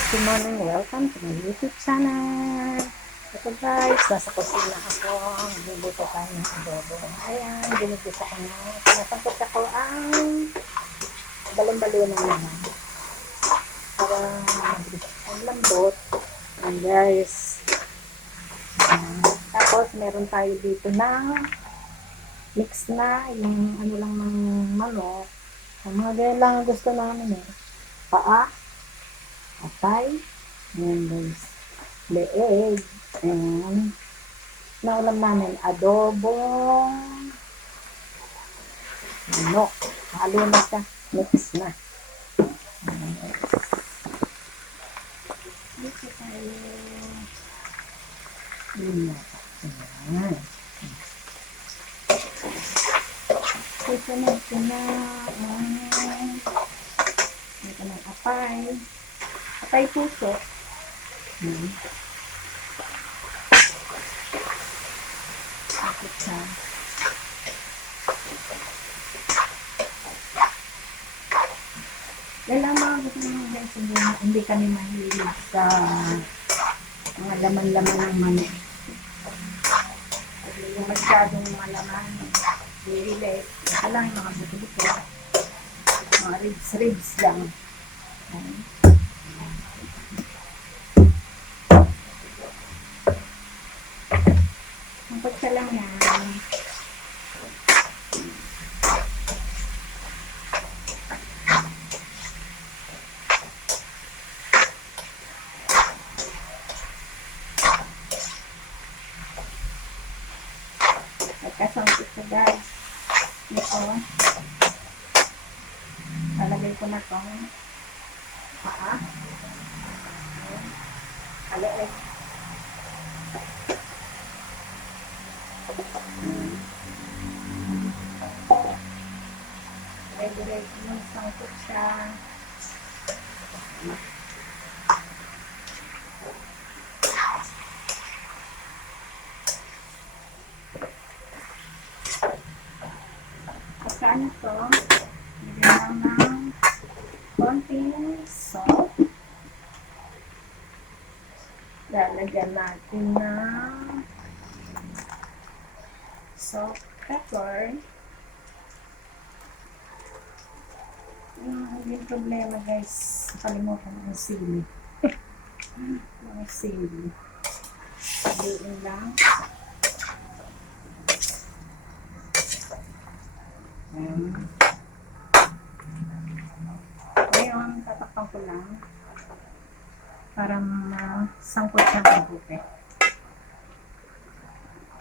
guys, good morning. Welcome to my YouTube channel. Ito guys, nasa kusina ako. Nagluluto tayo ng adobo. Ayan, ginigisa ko na. Sinasangkot ako ang balon-balon ng naman. Para mabilis ang lambot. And guys, tapos meron tayo dito na mix na yung ano lang ng manok. Ang mga ganyan lang ang gusto namin eh. Paa, atay, and guys, leeg, and naulam namin adobong manok. Halo na siya, mix na. Dito tayo. Ayan. Ito na, ito na. Ito na, atay. Atay puso. Akit siya. Dahil mga gusto naman guys, hindi kami mahilig sa mga laman-laman ng manok. Pag yung masyadong malaman, bihili. Ito lang yung mga buto-buto. Mga ribs lang. Ang pagsa lang yan. Nagkasangkit ko guys. Ito. Lalagay ko na itong paa. Kaleeg. Ready yung sangkot siya. Pagkaan ito, nilagyan ng konting salt. Lalagyan natin ng salt, pepper. Hindi problema guys, kalimutan ang sili. Mga sili. Sabihin lang. Ngayon, tatakpan ko lang para masangkot siya ng buke.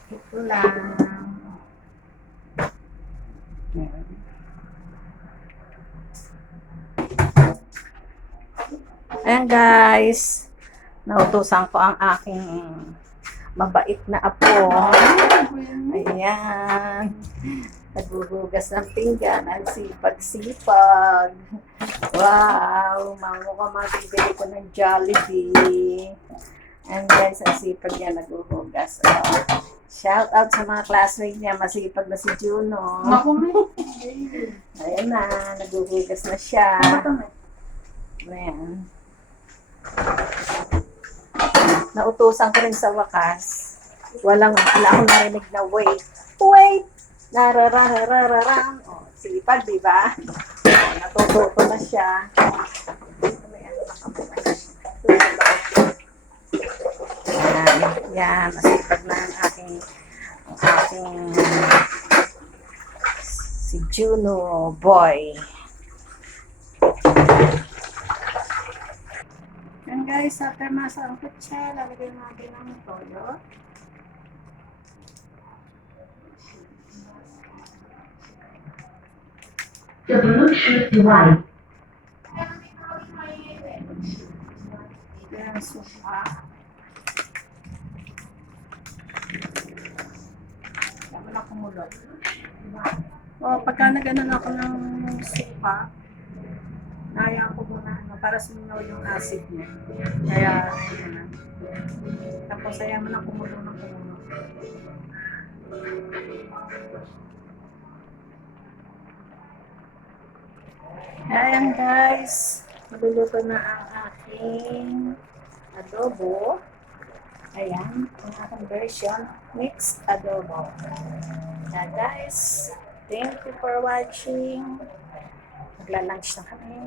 Ito lang. Ayan guys, nautusan ko ang aking mabait na apo. Ayan. Naghuhugas ng pinggan. Ang sipag-sipag. Wow! Mamukha mabibili ko ng Jollibee. And guys, ang sipag niya naghuhugas. Oh. Shout out sa mga classmate niya. Masipag na si Juno. Ayan na. Naghuhugas na siya. Ayan. Nautusan ko rin sa wakas. Wala akong narinig na wait. Wait! Nararararararam. O, sipag, di ba? Natuto ko na siya. May ano na kami. Yan. Masipag na ang aking si Juno boy. Yan guys, after masangkot siya, lalagyan natin ng toyo. The Bluetooth device. Yan, suka. Dapat na kumulot. O, pagka nag-anon ako ng suka, nayaan ko muna para suminaw yung acid niya. Kaya, yun na. Tapos, ayaw mo na kumulo ng kumulo. Ayan guys. Naluluto na ang aking adobo. Ayan, ang aking version, mixed adobo. Yeah, guys, thank you for watching. Magla-lunch na kami.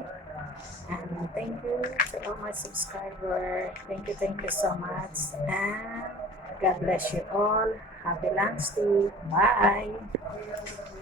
And thank you to all my subscribers. Thank you so much. And God bless you all. Happy lunch day. Bye.